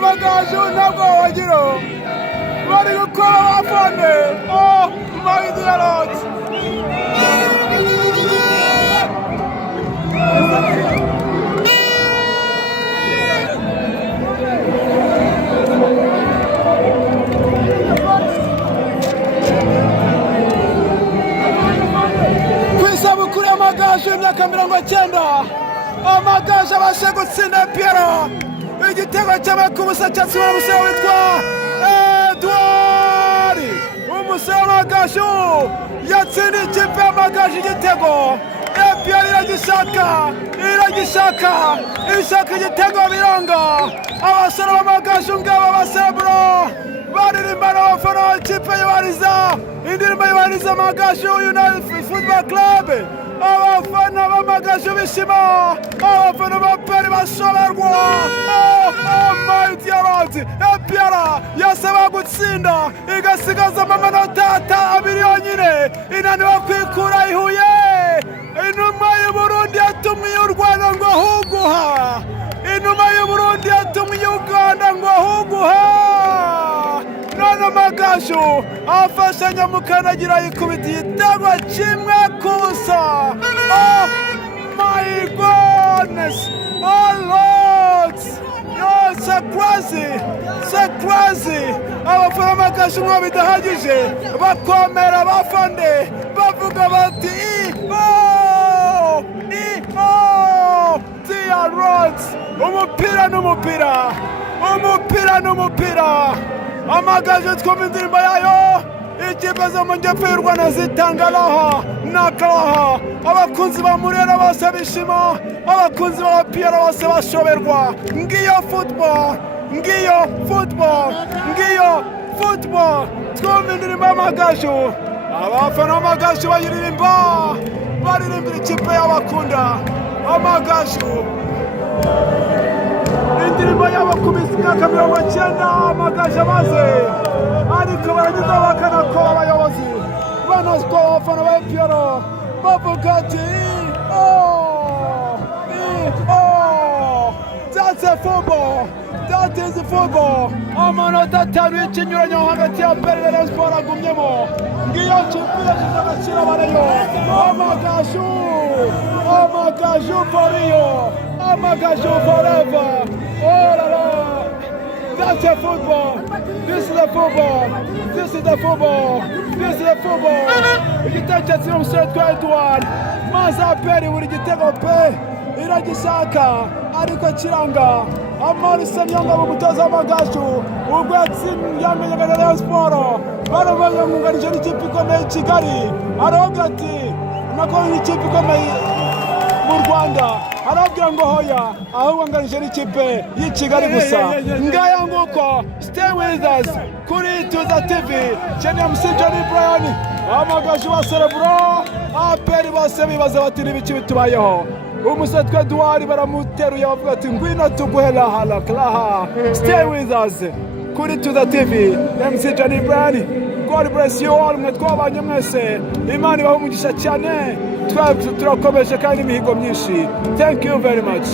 Amagaju ntabwo wagira bari gukora abafane. Oh my dear Lord, ku isabukuru y'Amagaju y'imyaka 90 Amagaju abashe gutsinda Piero igitego cy'Ikubise cyatsinzwe n'umusore witwa Edouard. Umusore w'Amagaju yatsindiye ikipe y'Amagaju igitego. Piero iragishaka igitego biranga. Abasore b'Amagaju ngabo baserebura baririmba n'abafana b'ikipe y'Uyirenza indirimbo y'Uyirenza Amagaju United Football Club. Abafana b'Amagaju bishima, abafana b'Aperi basoberwa. Oh my dear Lord, Piero yasaba gutsinda igasigaza amanota abiri yonyine. Inaniwe kwikura ihuye. Inuma y'Uburundi yatumye u Rwanda ngo huguha. Inuma y'Uburundi yatumye Uganda ngo huguha. None Amagaju afashanya mukandagira yikubita igitego kimwe kubusa. Oh my goodness, oh Lord, you're so crazy. Abafana b'Amagaju ngo bidahagije bakomera bafande bavuga bati dear Lord, umupira. Amagaju twumva indirimbo yayo, ikipe zo mu njyepfo y'u Rwanda zitangaraha n'akaraha. Abakunzi ba Murera bose bishima, abakunzi ba Piero bose bashoberwa. Ngiyo football. Twumva indirimbo y'Amagaju. Abafana b'Amagaju baririmbira ikipe y'abakunda Amagaju. Indirimbo y'Ikubise imyaka 90 Amagaju amaze, ariko baragize bakana ko abayobozi banazwa abafana ba Piero bavuga ati that's a football, that is football. Amanota 5 y'ikinyuranyo hagati ya Aperi na Rayon Sport agumyemo. Ngiyo kipe y'agaciro barayo. Amagaju for you, Amagaju forever. Oh la la, that's a football. This is the football. Igitego cyatsinzwe n'umusore witwa Edouard. Maze Aperi buri gitego pe iragishaka ariko kiranga. Amarisa Nyangabo umutoza w'Amagaju ubwo yamenyaga na Rayon Sport baramuganije n'ikipe ikomeye Kigali. Aravuga ati nako n'ikipe ikomeye mu Rwanda, arabwira ngo hoya ahubwo nganije n'ikipe y'Kigali gusa. Ngaya nguko, stay with us kuri Tuza TV. Chenya Msijani Brian Amagaju baserebura, Aperi bose bibaza bati n'ibiki bitubayeho. Umusore witwa Edouard baramuteruye bavuga ati ngwino tuguhera halaklaha. Stay with us kuri Tuza TV. Msijani Brian, God bless you all. Mwe twabanye mwese, Imana ibahe umugisha cyane. Turakomeje kandi imihigo myinshi. Thank you very much.